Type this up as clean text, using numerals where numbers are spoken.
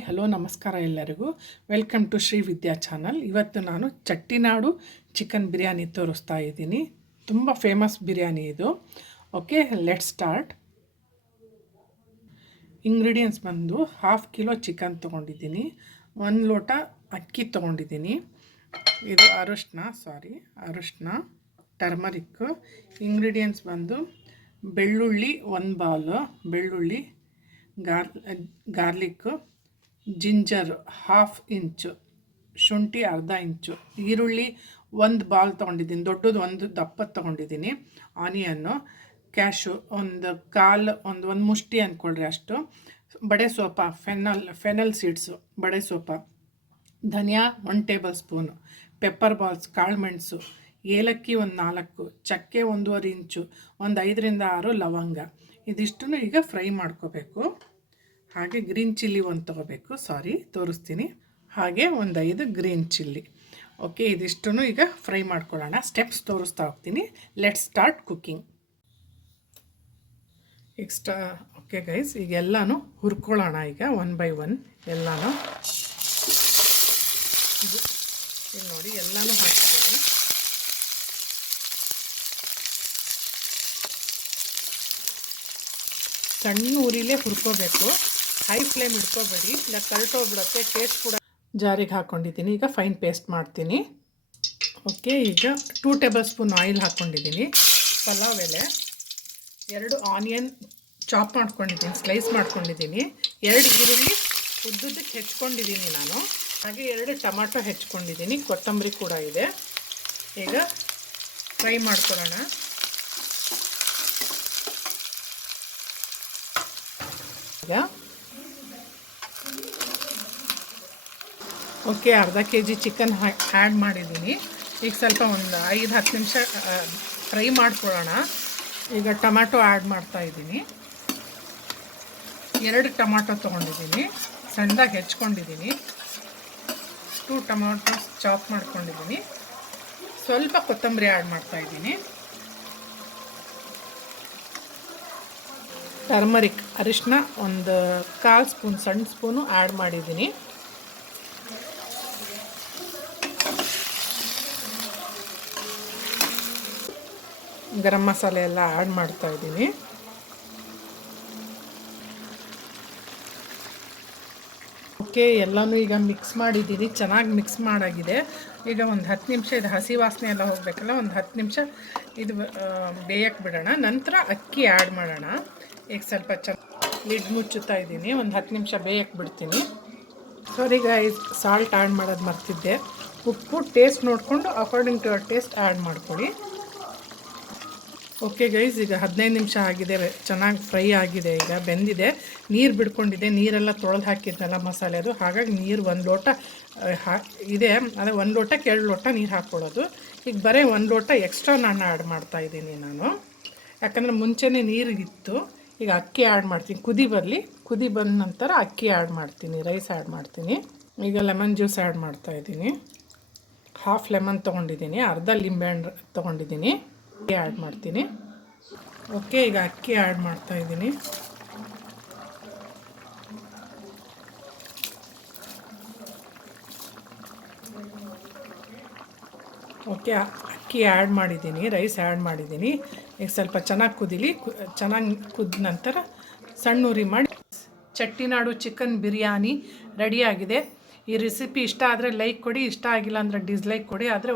Hello ನಮಸ್ಕಾರ ಎಲ್ಲರಿಗೂ. Welcome to Shri Vidya channel. ಇವತ್ತು ನಾನು ಚಟ್ಟಿನಾಡು ಚಿಕನ್ ಬಿರಿಯಾನಿ ತೋರಿಸ್ತಾ ಇದ್ದೀನಿ. ತುಂಬ ಫೇಮಸ್ ಬಿರಿಯಾನಿ ಇದು. Okay, let start. ಇಂಗ್ರೀಡಿಯೆಂಟ್ಸ್ ಬಂದು 1/2 ಕಿಲೋ ಚಿಕನ್ ತೊಗೊಂಡಿದ್ದೀನಿ, 1 ಲೋಟ ಅಕ್ಕಿ ತೊಗೊಂಡಿದ್ದೀನಿ. ಇದು ಅರಿಶಿನ, ಟರ್ಮರಿಕ್ಕು. ಇಂಗ್ರೀಡಿಯೆಂಟ್ಸ್ ಬಂದು ಬೆಳ್ಳುಳ್ಳಿ 1 ಬಾಲ್, ಬೆಳ್ಳುಳ್ಳಿ, ಗಾರ್ಲಿಕ್ಕು, ಜಿಂಜರ್ 1/2 ಇಂಚು, ಶುಂಠಿ 1/2 ಇಂಚು, ಈರುಳ್ಳಿ 1 ಬಾಲ್ ತೊಗೊಂಡಿದ್ದೀನಿ, ದೊಡ್ಡದು 1 ದಪ್ಪತ್ತು ತೊಗೊಂಡಿದ್ದೀನಿ. ಆನಿಯನ್ನು, ಕ್ಯಾಶು ಒಂದು ಮುಷ್ಟಿ ಅಂದ್ಕೊಳ್ರಿ ಅಷ್ಟು, ಬಡೆ ಸೋಪ, ಫೆನಲ್ ಸೀಡ್ಸು, ಬಡೆ ಸೋಪ, ಧನಿಯಾ 1 ಟೇಬಲ್ ಸ್ಪೂನು, ಪೆಪ್ಪರ್ ಬಾಲ್ಸ್, ಕಾಳುಮೆಣಸು, ಏಲಕ್ಕಿ 4, ಚಕ್ಕೆ 1.5 ಇಂಚು, 5 ರಿಂದ 6 ಲವಂಗ. ಇದಿಷ್ಟನ್ನು ಈಗ ಫ್ರೈ ಮಾಡ್ಕೋಬೇಕು. ಹಾಗೆ ಗ್ರೀನ್ ಚಿಲ್ಲಿ 1 ತೊಗೋಬೇಕು, ತೋರಿಸ್ತೀನಿ. ಹಾಗೆ 5 ಗ್ರೀನ್ ಚಿಲ್ಲಿ. ಓಕೆ, ಇದಿಷ್ಟನ್ನು ಈಗ ಫ್ರೈ ಮಾಡ್ಕೊಳ್ಳೋಣ. ಸ್ಟೆಪ್ಸ್ ತೋರಿಸ್ತಾ ಹೋಗ್ತೀನಿ. Let start cooking. Okay guys, ಈಗ ಎಲ್ಲನೂ ಹುರ್ಕೊಳ್ಳೋಣ. ಈಗ 1 by 1 ಎಲ್ಲನೂ ಈಗ ನೋಡಿ ಎಲ್ಲನೂ ಹಾಕ್ತೀನಿ. ಸಣ್ಣ ಉರಿಲೇ ಹುರ್ಕೋಬೇಕು, ಹೈ ಫ್ಲೇಮ್ ಇಟ್ಕೋಬೇಡಿ, ಇಲ್ಲ ಕರಟೋಗ್ಬಿಡುತ್ತೆ. ಟೇಸ್ಟ್ ಕೂಡ ಜಾರಿಗೆ ಹಾಕ್ಕೊಂಡಿದ್ದೀನಿ. ಈಗ ಫೈನ್ ಪೇಸ್ಟ್ ಮಾಡ್ತೀನಿ. ಓಕೆ, ಈಗ 2 ಟೇಬಲ್ ಸ್ಪೂನ್ ಆಯಿಲ್ ಹಾಕ್ಕೊಂಡಿದ್ದೀನಿ. ಪಲಾವ್ ಎಲೆ, 2 ಆನಿಯನ್ ಚಾಪ್ ಮಾಡ್ಕೊಂಡಿದ್ದೀನಿ, ಸ್ಲೈಸ್ ಮಾಡ್ಕೊಂಡಿದ್ದೀನಿ, 2 ಈರುಳ್ಳಿ ಉದ್ದುದ್ದಕ್ಕೆ ಹೆಚ್ಕೊಂಡಿದ್ದೀನಿ ನಾನು, ಹಾಗೆ 2 ಟೊಮಾಟೊ ಹೆಚ್ಕೊಂಡಿದ್ದೀನಿ, ಕೊತ್ತಂಬರಿ ಕೂಡ ಇದೆ. ಈಗ ಫ್ರೈ ಮಾಡ್ಕೊಳ್ಳೋಣ. ಈಗ ಓಕೆ, ಅರ್ಧ kg ಚಿಕನ್ ಆ್ಯಡ್ ಮಾಡಿದ್ದೀನಿ. ಈಗ ಸ್ವಲ್ಪ ಒಂದು 5-10 ನಿಮಿಷ ಫ್ರೈ ಮಾಡ್ಕೊಳ್ಳೋಣ. ಈಗ ಟೊಮ್ಯಾಟೊ ಆ್ಯಡ್ ಮಾಡ್ತಾಯಿದ್ದೀನಿ. 2 ಟೊಮ್ಯಾಟೊ ತೊಗೊಂಡಿದ್ದೀನಿ, ಸಣ್ಣದಾಗಿ ಹೆಚ್ಕೊಂಡಿದ್ದೀನಿ. 2 ಟೊಮ್ಯಾಟೊ ಚಾಪ್ ಮಾಡ್ಕೊಂಡಿದ್ದೀನಿ. ಸ್ವಲ್ಪ ಕೊತ್ತಂಬರಿ ಆ್ಯಡ್ ಮಾಡ್ತಾಯಿದ್ದೀನಿ. ಟರ್ಮರಿಕ್, ಅರಿಶಿನ 1/4 ಸ್ಪೂನ್, ಸಣ್ಣ ಸ್ಪೂನು ಆ್ಯಡ್ ಮಾಡಿದ್ದೀನಿ. ಗರಂ ಮಸಾಲೆ ಎಲ್ಲ ಆ್ಯಡ್ ಮಾಡ್ತಾಯಿದ್ದೀನಿ. ಓಕೆ, ಎಲ್ಲನೂ ಈಗ ಮಿಕ್ಸ್ ಮಾಡಿದ್ದೀನಿ, ಚೆನ್ನಾಗಿ ಮಿಕ್ಸ್ ಮಾಡಾಗಿದೆ. ಈಗ ಒಂದು 10 ನಿಮಿಷ ಇದು ಹಸಿ ವಾಸನೆ ಎಲ್ಲ ಹೋಗಬೇಕಲ್ಲ, ಒಂದು 10 ನಿಮಿಷ ಇದು ಬೇಯಕ್ಕೆ ಬಿಡೋಣ. ನಂತರ ಅಕ್ಕಿ ಆ್ಯಡ್ ಮಾಡೋಣ. ಈಗ ಸ್ವಲ್ಪ ಲಿಡ್ ಮುಚ್ಚುತ್ತಾ ಇದ್ದೀನಿ, ಒಂದು 10 ನಿಮಿಷ ಬೇಯಕ್ಕೆ ಬಿಡ್ತೀನಿ. ಈಗ ಸಾಲ್ಟ್ ಆ್ಯಡ್ ಮಾಡೋದು ಮರ್ತಿದ್ದೆ. ಉಪ್ಪು ಟೇಸ್ಟ್ ನೋಡಿಕೊಂಡು ಅಕಾರ್ಡಿಂಗ್ ಟು ಟೇಸ್ಟ್ ಆ್ಯಡ್ ಮಾಡ್ಕೊಳ್ಳಿ. ಓಕೆ ಗೈಸ್, ಈಗ 15 ನಿಮಿಷ ಆಗಿದೆ, ಚೆನ್ನಾಗಿ ಫ್ರೈ ಆಗಿದೆ, ಈಗ ಬೆಂದಿದೆ, ನೀರು ಬಿಡ್ಕೊಂಡಿದೆ. ನೀರೆಲ್ಲ ತೊಳೆದು ಹಾಕಿದ್ನಲ್ಲ ಮಸಾಲೆ ಅದು, ಹಾಗಾಗಿ ನೀರು 1 ಲೋಟ ಇದೆ. ಅದೇ 1 ಲೋಟಕ್ಕೆ 2 ಲೋಟ ನೀರು ಹಾಕ್ಕೊಳ್ಳೋದು. ಈಗ ಬರೀ 1 ಲೋಟ ಎಕ್ಸ್ಟ್ರಾ ನಾನು ಆ್ಯಡ್ ಮಾಡ್ತಾಯಿದ್ದೀನಿ ನಾನು, ಯಾಕಂದರೆ ಮುಂಚೆನೇ ನೀರಿಗಿತ್ತು. ಈಗ ಅಕ್ಕಿ ಆ್ಯಡ್ ಮಾಡ್ತೀನಿ, ಕುದಿ ಬಂದ ನಂತರ ಅಕ್ಕಿ ಆ್ಯಡ್ ಮಾಡ್ತೀನಿ, ರೈಸ್ ಆ್ಯಡ್ ಮಾಡ್ತೀನಿ. ಈಗ ಲೆಮನ್ ಜ್ಯೂಸ್ ಆ್ಯಡ್ ಮಾಡ್ತಾಯಿದ್ದೀನಿ. 1/2 ಲೆಮನ್ ತೊಗೊಂಡಿದ್ದೀನಿ, ಅರ್ಧ ಲಿಂಬೆಹಣ್ಣು ತೊಗೊಂಡಿದ್ದೀನಿ, ಆ್ಯಡ್ ಮಾಡ್ತೀನಿ. ಓಕೆ, ಈಗ ಅಕ್ಕಿ ಆ್ಯಡ್ ಮಾಡ್ತಾಯಿದ್ದೀನಿ. ಓಕೆ, ಅಕ್ಕಿ ಆ್ಯಡ್ ಮಾಡಿದ್ದೀನಿ, ರೈಸ್ ಆ್ಯಡ್ ಮಾಡಿದ್ದೀನಿ. ಈಗ ಸ್ವಲ್ಪ ಚೆನ್ನಾಗಿ ಕುದೀಲಿ. ಚೆನ್ನಾಗಿ ಕುದ್ದ ನಂತರ ಸಣ್ಣ ಉರಿ ಮಾಡಿ ಚಟ್ಟಿನಾಡು ಚಿಕನ್ ಬಿರಿಯಾನಿ ರೆಡಿಯಾಗಿದೆ. ಈ ರೆಸಿಪಿ ಇಷ್ಟ ಆದರೆ ಲೈಕ್ ಕೊಡಿ, ಇಷ್ಟ ಆಗಿಲ್ಲ ಅಂದರೆ ಡಿಸ್ಲೈಕ್ ಕೊಡಿ. ಆದರೆ